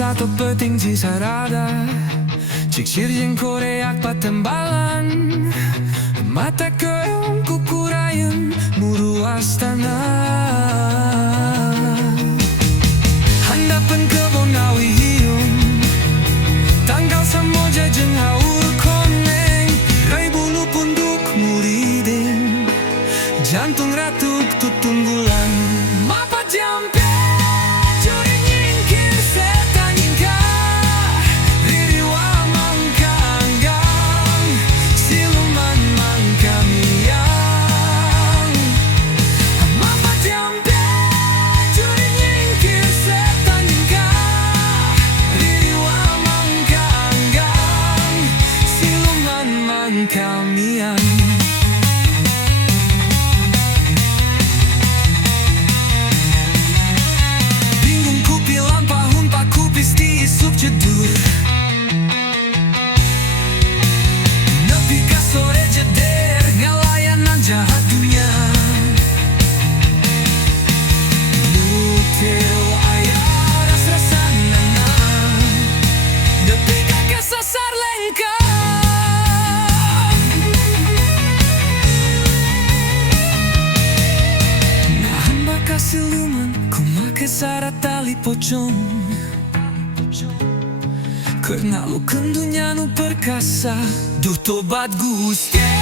satu petinggi sarada cik sirjeng koreak patembalan mata keong kukurayan muru astana handapan kebon ngawi hiung tanggal samoja jeng haur koneng rai bulu punduk muriding jantung ratu tutung bulan mapa jampe juri nyingkir setan ingka ririwa mangkanggang siluman mangkamiang mapa jampe juri nyingkir setan ingka ririwa mangkanggang siluman mangkamiang. Jedur nepi ka sore jeder ngalayanan jahat dunia mutil ayah ras-rasanana nepi ka kesasar lengka nahan baka siluman kumake syarat tali pocong karena lu kendunya nu perkasa duh tobat Gusti.